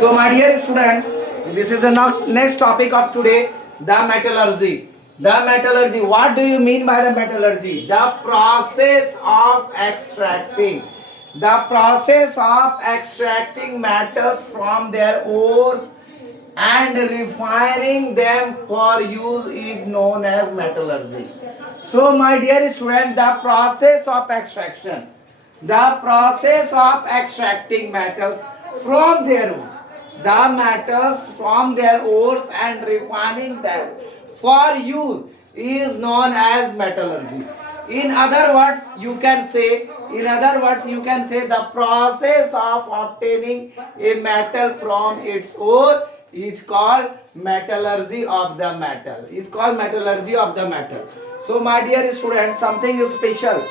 So my dear student, this is the next topic of today, the metallurgy. The metallurgy. What do you mean by the metallurgy? The process of extracting. The process of extracting metals from their ores and refining them for use is known as metallurgy. So my dear student, the process of extraction. The process of extracting metals from their ores. The metals from their ores and refining them for use is known as metallurgy. In other words, you can say the process of obtaining a metal from its ore is called metallurgy of the metal. Is called metallurgy of the metal. So my dear students, something is special.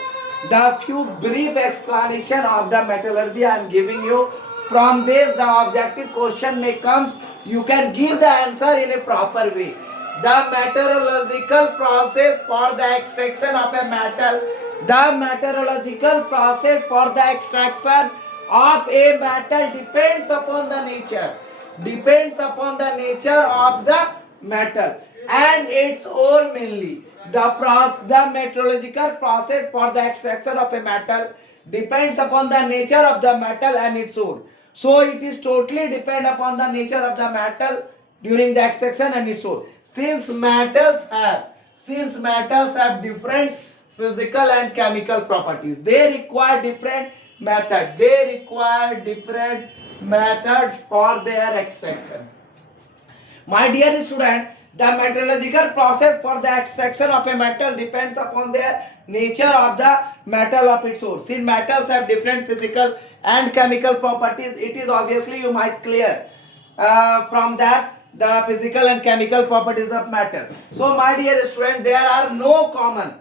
The few brief explanation of the metallurgy I am giving you. From this, the objective question may comes. You can give the answer in a proper way. The metallurgical process for the extraction of a metal. The metallurgical process for the extraction of a metal depends upon the nature. Depends upon the nature of the metal and its ore mainly. The metallurgical process for the extraction of a metal depends upon the nature of the metal and its ore. So it is totally depend upon the nature of the metal during the extraction and its ore. Since metals have different physical and chemical properties, they require different methods. They require different methods for their extraction. My dear student, the metallurgical process for the extraction of a metal depends upon the nature of the metal of its ore. Since metals have different physical and chemical properties, it is obviously you might clear from that the physical and chemical properties of metal. So my dear student, there are no common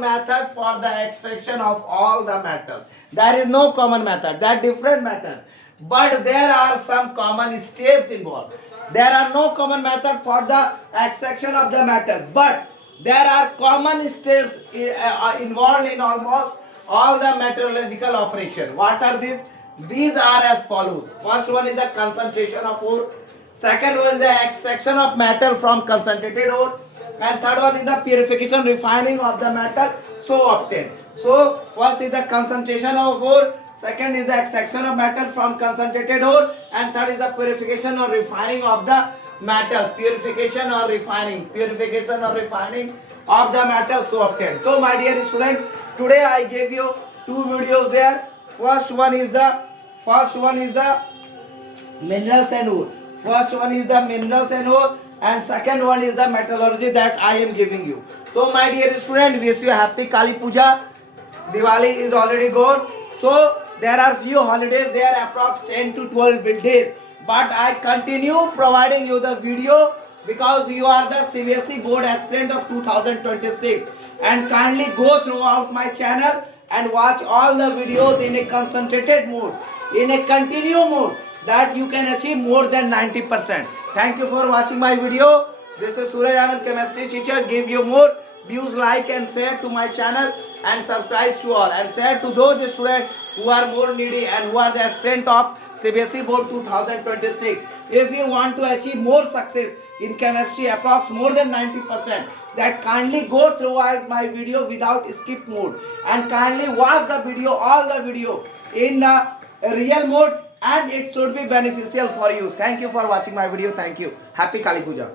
method for the extraction of all the metals. There is no common method. There are different methods, but there are some common steps involved. There are no common method for the extraction of the metal, but there are common steps involved in almost all the metallurgical operation. What are these? These are as follows. First one is the concentration of ore. Second one is the extraction of metal from concentrated ore. And third one is the purification, refining of the metal so obtained. So first is the concentration of ore. Second is the extraction of metal from concentrated ore, and third is the purification or refining of the metal. Purification or refining of the metal so obtained. So my dear student, today I gave you two videos there. First one is the minerals and ore. And second one is the metallurgy that I am giving you. So my dear student, wish you happy Kali Puja. Diwali is already gone. So there are few holidays there, approx 10 to 12 days, but I continue providing you the video because you are the CBSE board aspirant of 2026, and kindly go throughout my channel and watch all the videos in a concentrated mode, in a continue mode, that you can achieve more than 90%. Thank you for watching my video. This is Suraj Anand, chemistry teacher. Give you more views, like and share to my channel, and subscribe to all, and share to those students who are more needy and who are the aspirant of CBSE board 2026. If you want to achieve more success in chemistry, approx more than 90%, that kindly go throughout my video without skip mode, and kindly watch the video, all the video in the real mode, and it should be beneficial for you. Thank you for watching my video. Thank you. Happy Kali Puja.